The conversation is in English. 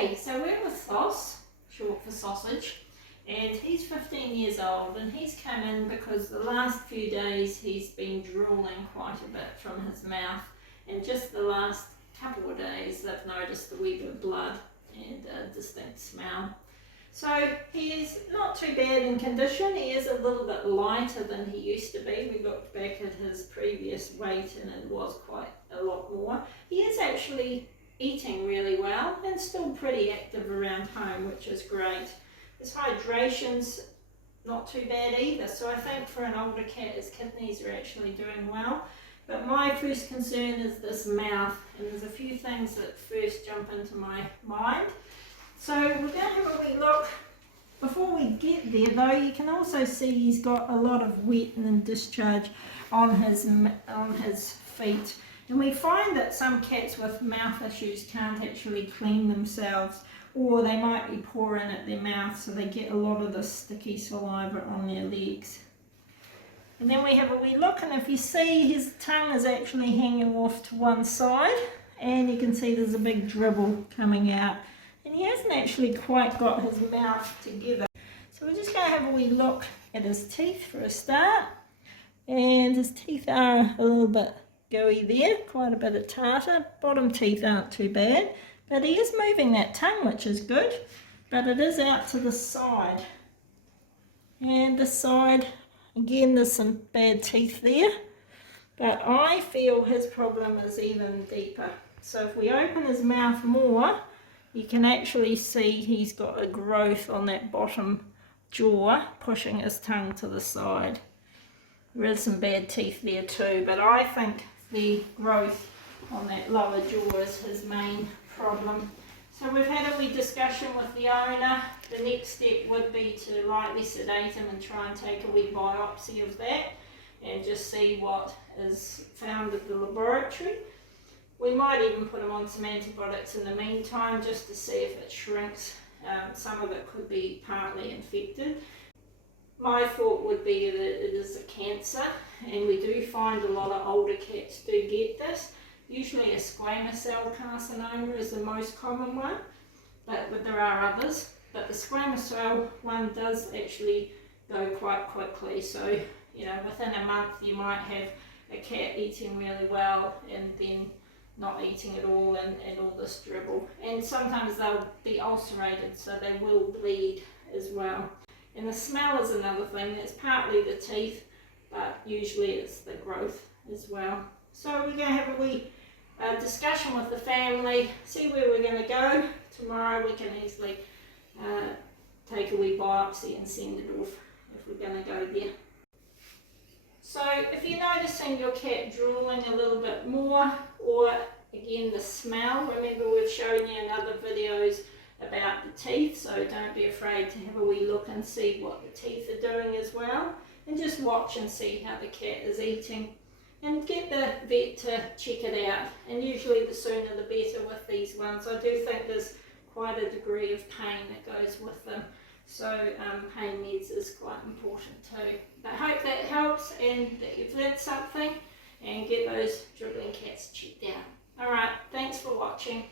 Okay, so we're with Saus, short for sausage, and he's 15 years old, and he's come in because the last few days he's been drooling quite a bit from his mouth, and just the last couple of days they've noticed a wee bit of blood and a distinct smell. So he is not too bad in condition. He is a little bit lighter than he used to be. We looked back at his previous weight and it was quite a lot more. He is actually eating really well and still pretty active around home, which is great. His hydration's not too bad either, so I think for an older cat his kidneys are actually doing well. But my first concern is this mouth, and there's a few things that first jump into my mind. So we're going to have a wee look. Before we get there though, you can also see he's got a lot of wet and discharge on his feet. And we find that some cats with mouth issues can't actually clean themselves, or they might be pouring at their mouth, so they get a lot of the sticky saliva on their legs. And then we have a wee look, and if you see, his tongue is actually hanging off to one side, and you can see there's a big dribble coming out. And he hasn't actually quite got his mouth together. So we're just going to have a wee look at his teeth for a start. And his teeth are a little bit gooey there, quite a bit of tartar. Bottom teeth aren't too bad, but he is moving that tongue, which is good. But it is out to the side. And this side, again, there's some bad teeth there. But I feel his problem is even deeper. So if we open his mouth more, you can actually see he's got a growth on that bottom jaw, pushing his tongue to the side. There is some bad teeth there too, but I think the growth on that lower jaw is his main problem. So we've had a wee discussion with the owner. The next step would be to lightly sedate him and try and take a wee biopsy of that and just see what is found at the laboratory. We might even put him on some antibiotics in the meantime just to see if it shrinks. Some of it could be partly infected. My thought would be that it is a cancer, and we do find a lot of older cats do get this. Usually a squamous cell carcinoma is the most common one, but there are others. But the squamous cell one does actually go quite quickly. So, you know, within a month you might have a cat eating really well and then not eating at all and all this dribble. And sometimes they'll be ulcerated, so they will bleed as well. And the smell is another thing. It's partly the teeth, but usually it's the growth as well. So we're going to have a wee discussion with the family, see where we're going to go. Tomorrow we can easily take a wee biopsy and send it off if we're going to go there. So if you're noticing your cat drooling a little bit more, or again the smell, remember we've shown you in other videos about the teeth, so don't be afraid to have a wee look and see what the teeth are doing as well, and just watch and see how the cat is eating, and get the vet to check it out. And usually the sooner the better with these ones. I do think there's quite a degree of pain that goes with them, so pain meds is quite important too. But I hope that helps and that you've learned something, and get those dribbling cats checked out. Alright, thanks for watching.